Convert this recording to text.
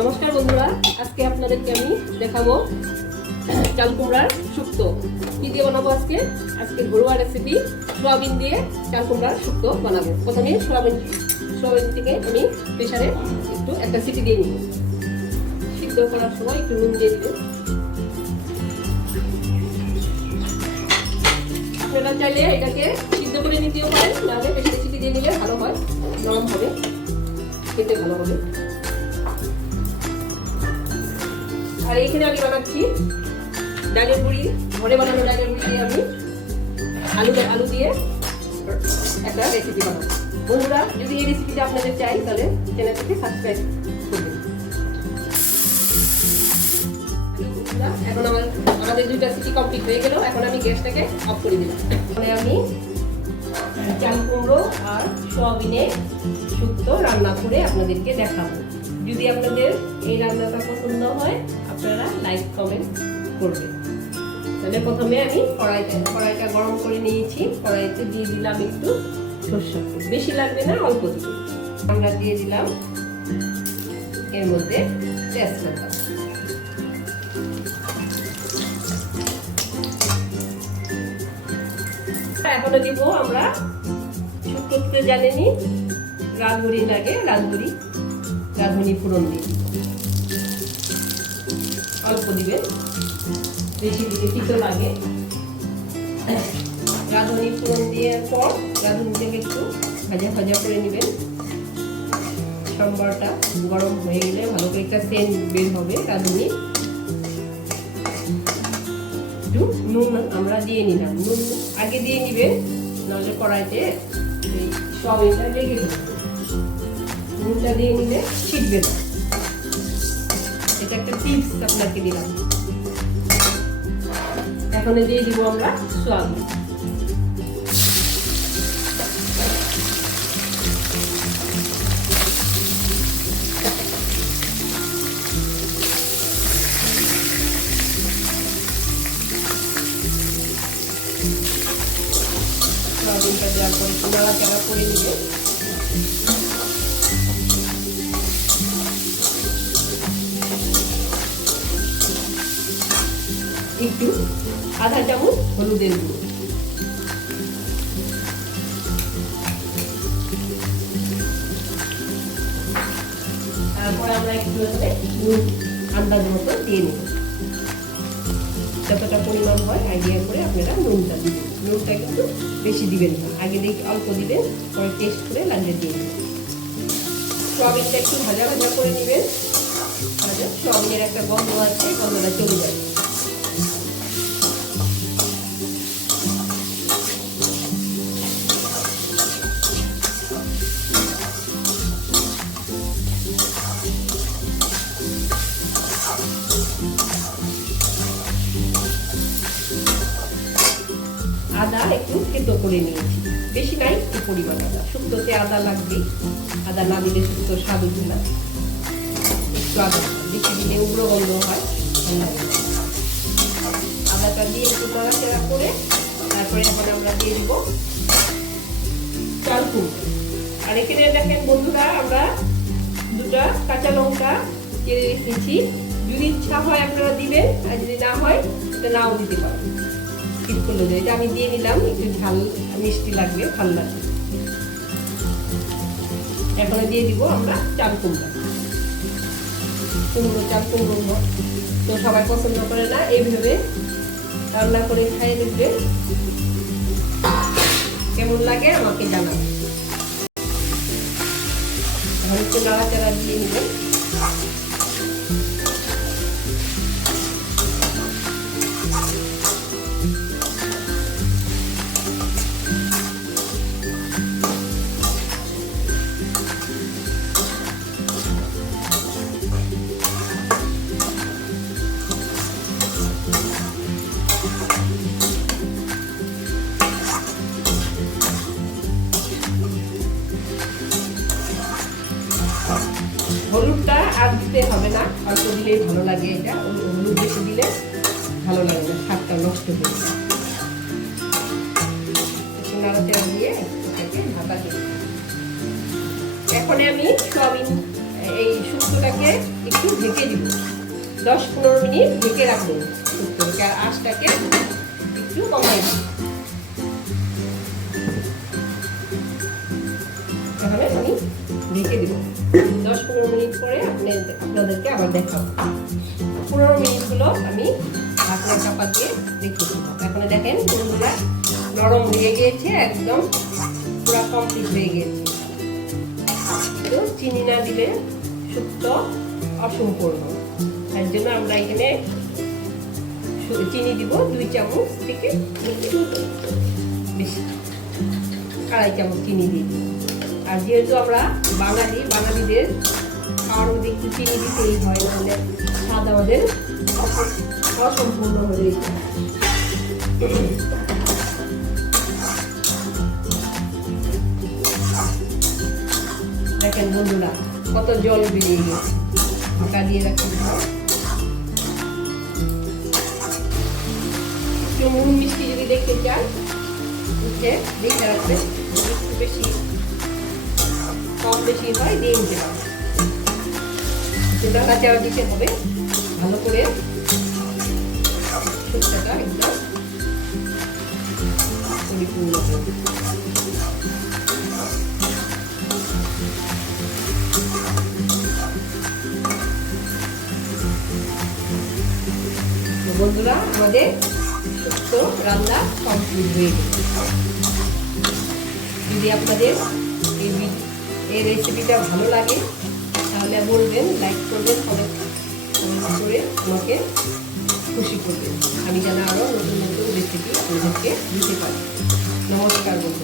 নমস্কার বন্ধুরা, আজকে আপনাদেরকে আমি দেখাবো চাল কুমড়ার শুক্তো। কি দিয়ে বানাবো আজকে ঘরোয়া রেসিপি, সোয়াবিন দিয়ে চাল কুমড়ার শুক্তো বানাবো। প্রথমে সোয়াবিনটিকে আমি প্রেসারে একটু একটা সিটি দিয়ে নিব। সিদ্ধ করার সময় একটু নুন দিয়ে দিবেন। আপনারা চাইলে এটাকে সিদ্ধ করে নিতেও পারেন, নাহলে প্রেসারে সিটি দিয়ে নিলে ভালো হয়, নরম হবে, খেতে ভালো হবে। আর এইখানে আমি বানাচ্ছি ডালের গুঁড়ি, ঘরে বানানো ডালের গুঁড়ি দিয়ে আমি আলু দিয়ে একটা রেসিপি বানাবো। বন্ধুরা, যদি এই রেসিপিটা আপনাদের চাই তাহলে চ্যানেলটাকে সাবস্ক্রাইব করবেন। এখন আমাদের দুইটা সিটি কমপ্লিট হয়ে গেল। এখন আমি গ্যাসটাকে অফ করে দিলাম। তাহলে আমি চাল কুমড়ো আর সোয়াবিনের শুক্তো রান্না করে আপনাদেরকে দেখাবো। যদি আপনাদের এই রান্নাটা পছন্দ হয় আপনারা লাইক কমেন্ট করবেন। তাহলে প্রথমে আমি কড়াইটা গরম করে নিয়েছি। কড়াইতে দিয়ে দিলাম একটু সরষের তেল, বেশি লাগবে না, অল্প দিব। আমরা দিয়ে দিলাম এর মধ্যে তেজপাতা, এখনো দিব আমরা শুক্তোতে জানেনি রাঁধুনি লাগে, রাঁধুনি ফোড়ন দিই, অল্প দিবেন, বেশি দিলে তিতো লাগে। রাঁধুনি ফোড়ন দেওয়ার পর রাঁধুনিটাকে একটু ভাজা করে নেবেন। সম্বরটা গরম হয়ে গেলে ভালো করে একটা সেন্ট বের হবে রাঁধুনি। একটু নুন আমরা দিয়ে নিলাম, নুন আগে দিয়ে নিবেন, নাহলে কড়াইতে সোয়াবিনটা লেগে যাবে। নুনটা দিয়ে নিলে ছিটবে না, এটা একটা টিপস আপনাকে দিলাম। এখন দিয়ে দিব আমরা সোয়াবিন। সোয়াবিনটা দেওয়ার পরে নাড়াচাড়া করে নিবে। একটু আধা চামচ হলুদের গুঁড়ো, তারপরে আমরা একটু নুন আন্দাজ মতো দিয়ে নেব। যতটা পরিমাণ হয় আইডিয়া করে আপনারা নুনটা দিবেন। নুনটা কিন্তু বেশি দিবেন না, আগে দিয়ে অল্প দিবেন, পরে টেস্ট করে লাগলে দিয়ে নেবেন। সোয়াবিনটা একটু ভাজা করে নেবেন। সোয়াবিনের একটা গন্ধ আছে, গন্ধটা চলে যাবে। আদা একটু সেদ্ধ করে নিয়েছি, বেশি নাই, একটু পরিমাণ আদা। শুক্তোতে আদা লাগবে, আদা না দিলে শুক্তো স্বাদ উঠবে না। একটু আদা বেশি দিলে উগ্র গন্ধ হয়, আদাটা দিয়ে একটু নাড়াচাড়া করে তারপরে এখন আমরা দিয়ে দিব চাল কুমড়ো। আর এখানে দেখেন বন্ধুরা, আমরা দুটা কাঁচা লঙ্কা কেটে রেখেছি। যদি ইচ্ছা হয় আপনারা দিবেন, আর যদি না হয় এটা নাও দিতে পারেন। ঠিক করলো, এটা আমি দিয়ে নিলাম, একটু ঝাল মিষ্টি লাগবে, ভালো লাগবে। এখন দিয়ে দিব আমরা চাল কুমড়ো। চাল কুমড়ো তো সবাই পছন্দ করে না, এইভাবে রান্না করে খাইয়ে দেখবে, কেমন লাগে আমাকে জানাবেন। এখন একটু নাড়াচাড়া দিয়ে নেবেন। হলুদটা আর দিতে হবে না, অল্প দিলেই ভালো লাগে। এটা হলুদ বেশি দিলে ভালো লাগে না, স্বাদটা নষ্ট হয়ে যায়। একটু নাড়াচাড়া দিয়ে এটাকে ঢাকা দিই। এখন আমি সোয়াবিন এই শুক্তোটাকে একটু ঢেকে দিব, 10-15 মিনিট ঢেকে রাখবো শুক্তোটাকে, আর আঁচটাকে একটু কমাই দিব। তাহলে আমি ঢেকে দিব, 10-15 মিনিট পরে আপনাদেরকে আবার দেখাবো। 15 মিনিট হলো আমি ঢাকনা চাপা দিয়ে রেখে দিব। এখন দেখেন বন্ধুরা নরম হয়ে গিয়েছে, একদম পুরো কমপ্লিট হয়ে গিয়েছে। তো চিনি না দিলে শুক্তো অসম্পূর্ণ, তার জন্য আমরা এখানে চিনি দিব 2 চামচ থেকে একটু বেশি, 2.5 চামচ চিনি দিয়ে দিব। আর যেহেতু আমরা বাঙালিদের খাওয়ার মধ্যে একটু চিনি দিতেই হয়, নাহলে স্বাদ আমাদের অসম্পূর্ণ হয়ে যায়। দেখেন বন্ধুরা কত জল বেরিয়ে গেছে, ঢাকা দিয়ে রাখতে হবে। একটু নুন মিষ্টি যদি দেখতে চান দেখে রাখবেন, একটু বেশি কম বেশি হয় দিয়ে নিতে পারবেন। নাড়াচাড়া দিতে হবে ভালো করে, শুক্তোটা একদম পরিপূর্ণ হবে। বন্ধুরা আমাদের শুক্তো রান্না কমপ্লিট হয়ে গেছে। যদি আপনাদের এই রেসিপিটা ভালো লাগে তাহলে বলবেন, লাইক করবেন, কমেন্ট করে আমাকে খুশি করবেন, আমি যেন আরও নতুন নতুন রেসিপি আপনাদেরকে দিতে পারি। নমস্কার বন্ধু।